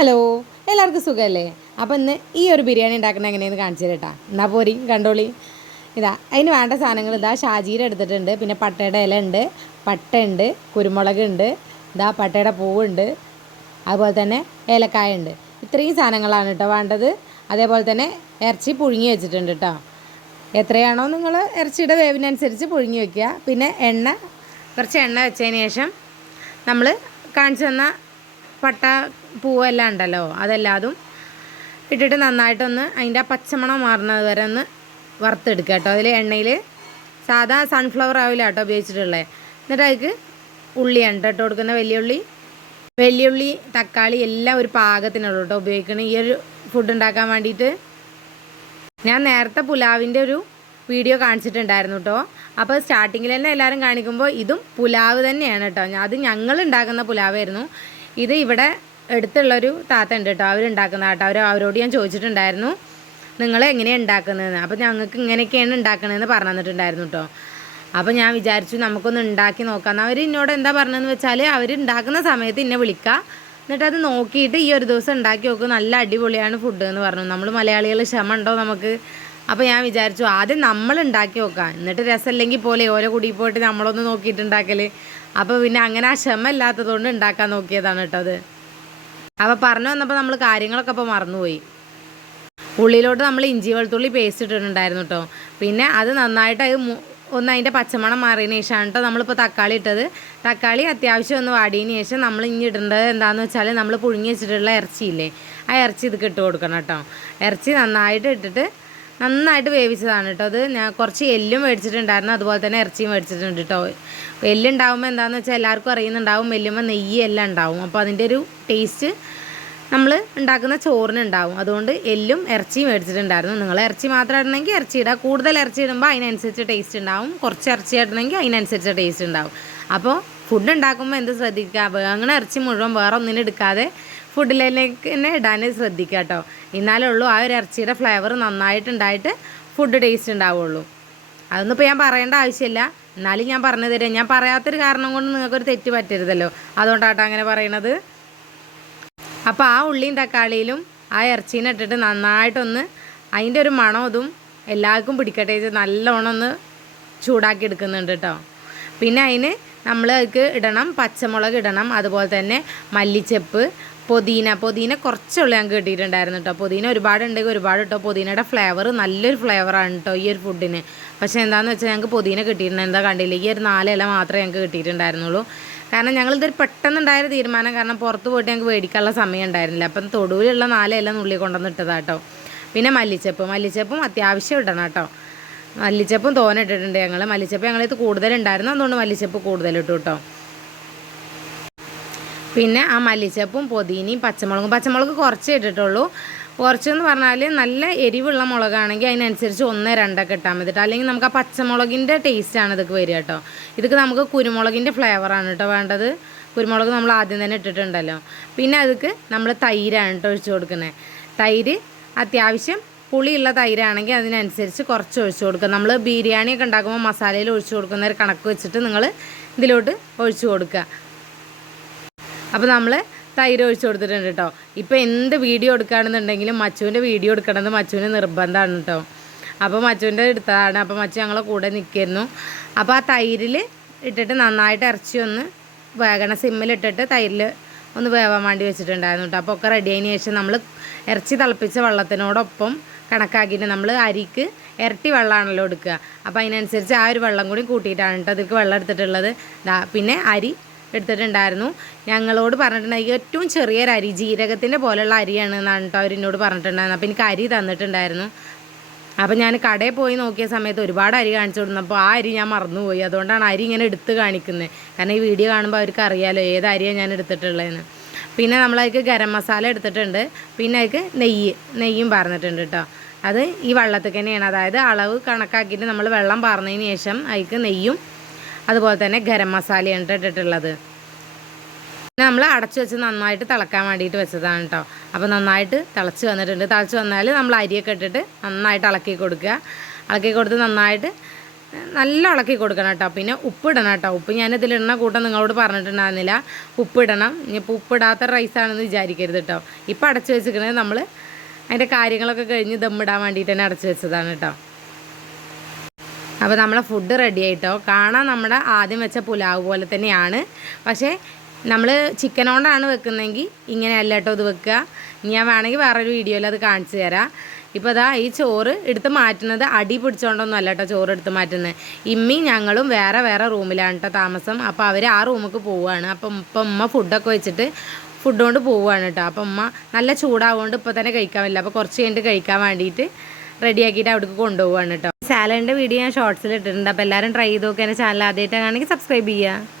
Hello എല്ലാവർക്കും സുഖമല്ലേ? അപ്പോൾ ഇന്ന് ഈ ഒരു ബിരിയാണി ഉണ്ടാക്കുന്ന എങ്ങനെയെന്ന് കാണിച്ചു തരട്ടാ എന്നാ പോരി കണ്ടോളി. ഇതാ അതിന് വേണ്ട സാധനങ്ങൾ ഇതാ ഷാജീര എടുത്തിട്ടുണ്ട്. പിന്നെ പട്ടയുടെ ഇല ഉണ്ട് പട്ട ഉണ്ട് കുരുമുളക് ഉണ്ട് ഇതാ പട്ടയുടെ പൂവുണ്ട് അതുപോലെ തന്നെ ഏലക്കായ ഉണ്ട്. ഇത്രയും സാധനങ്ങളാണ് കേട്ടോ വേണ്ടത്. അതേപോലെ തന്നെ ഇറച്ചി പുഴുങ്ങി വെച്ചിട്ടുണ്ട് കേട്ടോ. എത്രയാണോ നിങ്ങൾ ഇറച്ചിയുടെ വേവിനനുസരിച്ച് പുഴുങ്ങി വെക്കുക. പിന്നെ എണ്ണ കുറച്ച് എണ്ണ വെച്ചതിന് ശേഷം നമ്മൾ കാണിച്ചു തന്ന പട്ട പൂവെല്ലാം ഉണ്ടല്ലോ അതെല്ലാതും ഇട്ടിട്ട് നന്നായിട്ടൊന്ന് അതിന്റെ ആ പച്ചമണം മാറുന്നത് വരെ ഒന്ന് വറുത്തെടുക്കുക കേട്ടോ. അതിൽ എണ്ണയിൽ സാധാ സൺഫ്ലവർ ഓയിലാണ് കേട്ടോ ഉപയോഗിച്ചിട്ടുള്ളത് എന്നിട്ട് അതിക്ക് ഉള്ളിയാണ് കേട്ടോ ഇട്ട് കൊടുക്കുന്ന വലിയുള്ളി വലിയുള്ളി തക്കാളി എല്ലാം ഒരു പാകത്തിനുള്ളൂ കേട്ടോ ഉപയോഗിക്കണം. ഈ ഒരു ഫുഡ് ഉണ്ടാക്കാൻ വേണ്ടിയിട്ട് ഞാൻ നേരത്തെ പുലാവിന്റെ ഒരു വീഡിയോ കാണിച്ചിട്ടുണ്ടായിരുന്നു കേട്ടോ. അപ്പോൾ സ്റ്റാർട്ടിങ്ങിൽ തന്നെ എല്ലാവരും കാണിക്കുമ്പോൾ ഇതും പുലാവ് തന്നെയാണ് കേട്ടോ. അത് ഞങ്ങൾ ഉണ്ടാക്കുന്ന പുലാവായിരുന്നു. ഇത് ഇവിടെ അടുത്തുള്ളൊരു താത്ത ഉണ്ട് കേട്ടോ. അവരുണ്ടാക്കുന്ന കേട്ടോ അവർ അവരോട് ഞാൻ ചോദിച്ചിട്ടുണ്ടായിരുന്നു നിങ്ങൾ എങ്ങനെയാണ് ഉണ്ടാക്കുന്നതെന്ന്? അപ്പോൾ ഞങ്ങൾക്ക് ഇങ്ങനെയൊക്കെയാണ് ഉണ്ടാക്കണതെന്ന് പറഞ്ഞു തന്നിട്ടുണ്ടായിരുന്നു കേട്ടോ. അപ്പോൾ ഞാൻ വിചാരിച്ചു നമുക്കൊന്ന് ഉണ്ടാക്കി നോക്കാം. അവർ എന്നോട് എന്താ പറഞ്ഞതെന്ന് വെച്ചാൽ അവർ ഉണ്ടാക്കുന്ന സമയത്ത് എന്നെ വിളിക്കുക എന്നിട്ട് അത് നോക്കിയിട്ട് ഈ ഒരു ദിവസം ഉണ്ടാക്കി നോക്കും. നല്ല അടിപൊളിയാണ് ഫുഡ് എന്ന് പറഞ്ഞു. നമ്മൾ മലയാളികൾ ക്ഷമ ഉണ്ടോ നമുക്ക്? അപ്പോൾ ഞാൻ വിചാരിച്ചു ആദ്യം നമ്മൾ ഉണ്ടാക്കി നോക്കാം എന്നിട്ട് രസമില്ലെങ്കിൽ പോലെ ഓരോ കുടിയിൽ പോയിട്ട് നമ്മളൊന്ന് നോക്കിയിട്ടുണ്ടാക്കൽ അപ്പോൾ പിന്നെ അങ്ങനെ ആ ക്ഷമ ഇല്ലാത്തതുകൊണ്ട് ഉണ്ടാക്കാൻ നോക്കിയതാണ് കേട്ടോ അത്. അപ്പോൾ പറഞ്ഞു വന്നപ്പോൾ നമ്മൾ കാര്യങ്ങളൊക്കെ അപ്പോൾ മറന്നുപോയി. ഉള്ളിലോട്ട് നമ്മൾ ഇഞ്ചി വെളുത്തുള്ളി പേസ്റ്റ് ഇട്ടിട്ടുണ്ടായിരുന്നു കേട്ടോ. പിന്നെ അത് നന്നായിട്ട് അത് ഒന്ന് അതിന്റെ പച്ചമണം മാറിയതിന് ശേഷമാണ് കേട്ടോ നമ്മളിപ്പോൾ തക്കാളി ഇട്ടത്. തക്കാളി അത്യാവശ്യം ഒന്ന് വാടിയതിന് ശേഷം നമ്മൾ ഇനി ഇടേണ്ടത് എന്താണെന്ന് വെച്ചാൽ നമ്മൾ പുഴുങ്ങി വെച്ചിട്ടുള്ള ഇറച്ചിയില്ലേ ആ ഇറച്ചി ഇതൊക്കെ ഇട്ട് കൊടുക്കണം കേട്ടോ. ഇറച്ചി നന്നായിട്ട് ഇട്ടിട്ട് നന്നായിട്ട് വേവിച്ചതാണ് കേട്ടോ. അത് ഞാൻ കുറച്ച് എല്ലും മേടിച്ചിട്ടുണ്ടായിരുന്നു. അതുപോലെ തന്നെ ഇറച്ചിയും മേടിച്ചിട്ടുണ്ട് കേട്ടോ. എല്ലുണ്ടാവുമ്പോൾ എന്താണെന്ന് വെച്ചാൽ എല്ലാവർക്കും അറിയുന്നുണ്ടാവും. എല്ലുമ്പോൾ നെയ്യ് എല്ലാം ഉണ്ടാവും. അപ്പോൾ അതിന്റെ ഒരു ടേസ്റ്റ് നമ്മൾ ഉണ്ടാക്കുന്ന ചോറിനുണ്ടാവും അതുകൊണ്ട് എല്ലും ഇറച്ചിയും മേടിച്ചിട്ടുണ്ടായിരുന്നു. നിങ്ങൾ ഇറച്ചി മാത്രം ഇടണമെങ്കിൽ ഇറച്ചി ഇടുക കൂടുതൽ ഇറച്ചി ഇടുമ്പോൾ അതിനനുസരിച്ച് ടേസ്റ്റ് ഉണ്ടാവും. കുറച്ച് ഇറച്ചി ഇടണമെങ്കിൽ അതിനനുസരിച്ച് ടേസ്റ്റ് ഉണ്ടാവും. അപ്പോൾ ഫുഡ് ഉണ്ടാക്കുമ്പോൾ എന്ത് ശ്രദ്ധിക്കുക? അങ്ങനെ ഇറച്ചി മുഴുവൻ വേറെ ഒന്നിനും എടുക്കാതെ ഫുഡിലേക്ക് തന്നെ ഇടാൻ ശ്രദ്ധിക്കുക കേട്ടോ. എന്നാലേ ഉള്ളൂ ആ ഒരു ഇറച്ചിയുടെ ഫ്ലേവർ നന്നായിട്ടുണ്ടായിട്ട് ഫുഡ് ടേസ്റ്റ് ഉണ്ടാവുള്ളൂ. അതൊന്നും ഇപ്പോൾ ഞാൻ പറയേണ്ട ആവശ്യമില്ല. എന്നാലും ഞാൻ പറഞ്ഞു തരാം. ഞാൻ പറയാത്തൊരു കാരണം കൊണ്ട് നിങ്ങൾക്കൊരു തെറ്റ് പറ്റരുതല്ലോ. അതുകൊണ്ടാട്ടോ അങ്ങനെ പറയണത്. അപ്പോൾ ആ ഉള്ളിയും തക്കാളിയിലും ആ ഇറച്ചീനെ ഇട്ടിട്ട് നന്നായിട്ടൊന്ന് അതിന്റെ ഒരു മണം അതും എല്ലാവർക്കും പിടിക്കട്ടെ ഇത് നല്ലോണം ഒന്ന് ചൂടാക്കി എടുക്കുന്നുണ്ട് കേട്ടോ. പിന്നെ അതിന് നമ്മൾ അതിക്ക് ഇടണം പച്ചമുളക് ഇടണം അതുപോലെ തന്നെ മല്ലിച്ചപ്പ് പൊതീന. പൊതീന കുറച്ചുള്ള ഞങ്ങൾക്ക് കിട്ടിയിട്ടുണ്ടായിരുന്നു കേട്ടോ പൊതീന ഒരുപാട് ഉണ്ടെങ്കിൽ ഒരുപാട് കേട്ടോ പൊതീനയുടെ ഫ്ലേവർ നല്ലൊരു ഫ്ലേവറാണ് കേട്ടോ ഈ ഒരു ഫുഡിന് പക്ഷേ എന്താണെന്ന് വെച്ചാൽ ഞങ്ങൾക്ക് പൊതീന കിട്ടിയിട്ടുണ്ട്. എന്താ കണ്ടില്ല? ഈ ഒരു നാല് ഇല മാത്രമേ ഞങ്ങൾക്ക് കിട്ടിയിട്ടുണ്ടായിരുന്നുള്ളൂ. കാരണം ഞങ്ങളിതൊരു പെട്ടെന്നുണ്ടായ തീരുമാനം. കാരണം പുറത്ത് പോയിട്ട് ഞങ്ങൾക്ക് മേടിക്കാനുള്ള സമയം ഉണ്ടായിരുന്നില്ല. അപ്പം തൊടുവിലുള്ള നാല് ഇല നുള്ളി കൊണ്ടുവന്ന് ഇട്ടതാട്ടോ പിന്നെ മല്ലിച്ചപ്പ്. മല്ലിച്ചപ്പും അത്യാവശ്യം ഇടണം കേട്ടോ മല്ലിച്ചപ്പും തോനെ ഇട്ടിട്ടുണ്ട് ഞങ്ങൾ മല്ലിച്ചപ്പ് ഞങ്ങളിത് കൂടുതലുണ്ടായിരുന്നു അതുകൊണ്ട് മല്ലിച്ചപ്പ് കൂടുതലിട്ടു കേട്ടോ പിന്നെ ആ മല്ലിച്ചപ്പും പൊതിനയും പച്ചമുളകും. പച്ചമുളക് കുറച്ചേ ഇട്ടിട്ടുള്ളൂ. കുറച്ചെന്ന് പറഞ്ഞാൽ നല്ല എരിവുള്ള മുളകാണെങ്കിൽ അതിനനുസരിച്ച് ഒന്ന് രണ്ടൊക്കെ ഇട്ടാൽ മതി കേട്ടോ അല്ലെങ്കിൽ നമുക്ക് ആ പച്ചമുളകിന്റെ ടേസ്റ്റാണ് ഇതൊക്കെ വരിക കേട്ടോ ഇതൊക്കെ നമുക്ക് കുരുമുളകിന്റെ ഫ്ലേവറാണ് കേട്ടോ വേണ്ടത്. കുരുമുളക് നമ്മൾ ആദ്യം തന്നെ ഇട്ടിട്ടുണ്ടല്ലോ. പിന്നെ അതിക്ക് നമ്മൾ തൈരാണ് കേട്ടോ ഒഴിച്ചു കൊടുക്കുന്നത് തൈര് അത്യാവശ്യം പുളിയുള്ള തൈരാണെങ്കിൽ അതിനനുസരിച്ച് കുറച്ച് ഒഴിച്ചു കൊടുക്കുക. നമ്മൾ ബിരിയാണിയൊക്കെ ഉണ്ടാക്കുമ്പോൾ മസാലയിൽ ഒഴിച്ചു കൊടുക്കുന്ന ഒരു കണക്ക് വെച്ചിട്ട് നിങ്ങൾ ഇതിലോട്ട് ഒഴിച്ചു കൊടുക്കുക. അപ്പോൾ നമ്മൾ തൈര് ഒഴിച്ച് കൊടുത്തിട്ടുണ്ട് കേട്ടോ. ഇപ്പോൾ എന്ത് വീഡിയോ എടുക്കുകയാണെന്നുണ്ടെങ്കിലും മച്ചുവിന്റെ വീഡിയോ എടുക്കണമെന്ന് മച്ചുവിന് നിർബന്ധമാണ് കേട്ടോ. അപ്പോൾ മച്ചുവിന്റെ എടുത്തതാണ്. അപ്പോൾ മച്ചു ഞങ്ങളെ കൂടെ നിൽക്കുന്നു. അപ്പോൾ ആ തൈരിൽ ഇട്ടിട്ട് നന്നായിട്ട് ഇറച്ചി ഒന്ന് വേഗണ സിമ്മിലിട്ടിട്ട് തൈരിൽ ഒന്ന് വേവാൻ വേണ്ടി വെച്ചിട്ടുണ്ടായിരുന്നു കേട്ടോ. അപ്പോൾ ഒക്കെ റെഡി ശേഷം നമ്മൾ ഇറച്ചി തിളപ്പിച്ച വെള്ളത്തിനോടൊപ്പം കണക്കാക്കിയിട്ട് നമ്മൾ അരിക്ക് ഇരട്ടി വെള്ളമാണല്ലോ എടുക്കുക. അപ്പോൾ അതിനനുസരിച്ച് ആ ഒരു വെള്ളം കൂടി കൂട്ടിയിട്ടാണ് കേട്ടോ അതിലേക്ക് വെള്ളം എടുത്തിട്ടുള്ളത്. പിന്നെ അരി എടുത്തിട്ടുണ്ടായിരുന്നു. ഞങ്ങളോട് പറഞ്ഞിട്ടുണ്ടായി ഏറ്റവും ചെറിയൊരു അരി ജീരകത്തിന്റെ പോലെയുള്ള അരിയാണ് എന്നാണ് കേട്ടോ അവരെന്നോട് പറഞ്ഞിട്ടുണ്ടായിരുന്നു അപ്പോൾ എനിക്ക് അരി തന്നിട്ടുണ്ടായിരുന്നു. അപ്പോൾ ഞാൻ കടയിൽ പോയി നോക്കിയ സമയത്ത് ഒരുപാട് അരി കാണിച്ചു കൊടുന്നപ്പോൾ ആ അരി ഞാൻ മറന്നുപോയി. അതുകൊണ്ടാണ് അരി ഇങ്ങനെ എടുത്ത് കാണിക്കുന്നത് കാരണം ഈ വീഡിയോ കാണുമ്പോൾ അവർക്ക് അറിയാമല്ലോ ഏത് അരിയാണ് ഞാൻ എടുത്തിട്ടുള്ളതെന്ന് പിന്നെ നമ്മളതിക്ക് ഗരം മസാല എടുത്തിട്ടുണ്ട്. പിന്നെ അതിക്ക് നെയ്യ് നെയ്യും പറഞ്ഞിട്ടുണ്ട് കേട്ടോ അത് ഈ വെള്ളത്തിൽ തന്നെയാണ്. അതായത് അളവ് കണക്കാക്കിയിട്ട് നമ്മൾ വെള്ളം പാർന്നതിന് ശേഷം അതിക്ക് നെയ്യും അതുപോലെ തന്നെ ഗരം മസാലയാണ് ട്ടോ ഇട്ടിട്ടുള്ളത്. നമ്മൾ അടച്ചു വെച്ച് നന്നായിട്ട് തിളക്കാൻ വേണ്ടിയിട്ട് വെച്ചതാണ് കേട്ടോ. അപ്പോൾ നന്നായിട്ട് തിളച്ച് വന്നിട്ടുണ്ട്. തിളച്ച് വന്നാൽ നമ്മൾ അരിയൊക്കെ ഇട്ടിട്ട് നന്നായിട്ട് ഇളക്കി കൊടുക്കുക. ഇളക്കി കൊടുത്ത് നന്നായിട്ട് നല്ല ഇളക്കി കൊടുക്കണം കേട്ടോ. പിന്നെ ഉപ്പിടണം കേട്ടോ. ഉപ്പ് ഞാൻ ഇതിലിടുന്ന കൂട്ടം നിങ്ങളോട് പറഞ്ഞിട്ടുണ്ടായിരുന്നില്ല. ഉപ്പിടണം ഇനിയിപ്പോൾ ഉപ്പിടാത്ത റൈസാണെന്ന് വിചാരിക്കരുത് കേട്ടോ. ഇപ്പം അടച്ചു വെച്ചിരിക്കുന്നത് നമ്മൾ അതിന്റെ കാര്യങ്ങളൊക്കെ കഴിഞ്ഞ് ദമ്മിടാൻ വേണ്ടിയിട്ട് തന്നെ അടച്ചു വെച്ചതാണ് കേട്ടോ. അപ്പോൾ നമ്മളെ ഫുഡ് റെഡി ആയിട്ടോ? കാണാൻ നമ്മുടെ ആദ്യം വെച്ച പുലാവ് പോലെ തന്നെയാണ്. പക്ഷേ നമ്മൾ ചിക്കൻ കൊണ്ടാണ് വെക്കുന്നതെങ്കിൽ ഇങ്ങനെയല്ല കേട്ടോ ഇത് വെക്കുക. ഞാൻ വേണമെങ്കിൽ വേറൊരു വീഡിയോയിൽ അത് കാണിച്ചു തരാം. ഇപ്പോൾ അതാ ഈ ചോറ് എടുത്ത് മാറ്റുന്നത് അടി പിടിച്ചോണ്ടൊന്നും അല്ല കേട്ടോ ചോറ് എടുത്ത് മാറ്റുന്നത്. ഇമ്മി ഞങ്ങളും വേറെ വേറെ റൂമിലാണ് കേട്ടോ താമസം. അപ്പോൾ അവർ ആ റൂമിലേക്ക് പോവുകയാണ്. അപ്പം ഇപ്പം ഉമ്മ ഫുഡൊക്കെ വെച്ചിട്ട് ഫുഡ് കൊണ്ട് പോവുകയാണ് കേട്ടോ അപ്പം ഉമ്മ നല്ല ചൂടാവുകൊണ്ട് ഇപ്പോൾ തന്നെ കഴിക്കാൻ പറ്റില്ല. അപ്പോൾ കുറച്ച് കഴിഞ്ഞിട്ട് കഴിക്കാൻ വേണ്ടിയിട്ട് റെഡിയാക്കിയിട്ട് അവിടേക്ക് കൊണ്ടുപോവാണ് കേട്ടോ. സാലഡിന്റെ വീഡിയോ ഞാൻ ഷോർട്സിൽ ഇട്ടിട്ടുണ്ട്. അപ്പോൾ എല്ലാവരും ട്രൈ ചെയ്ത് നോക്കിയാൽ ചാനൽ ആദ്യമായിട്ടാണെങ്കിൽ സബ്സ്ക്രൈബ് ചെയ്യുക.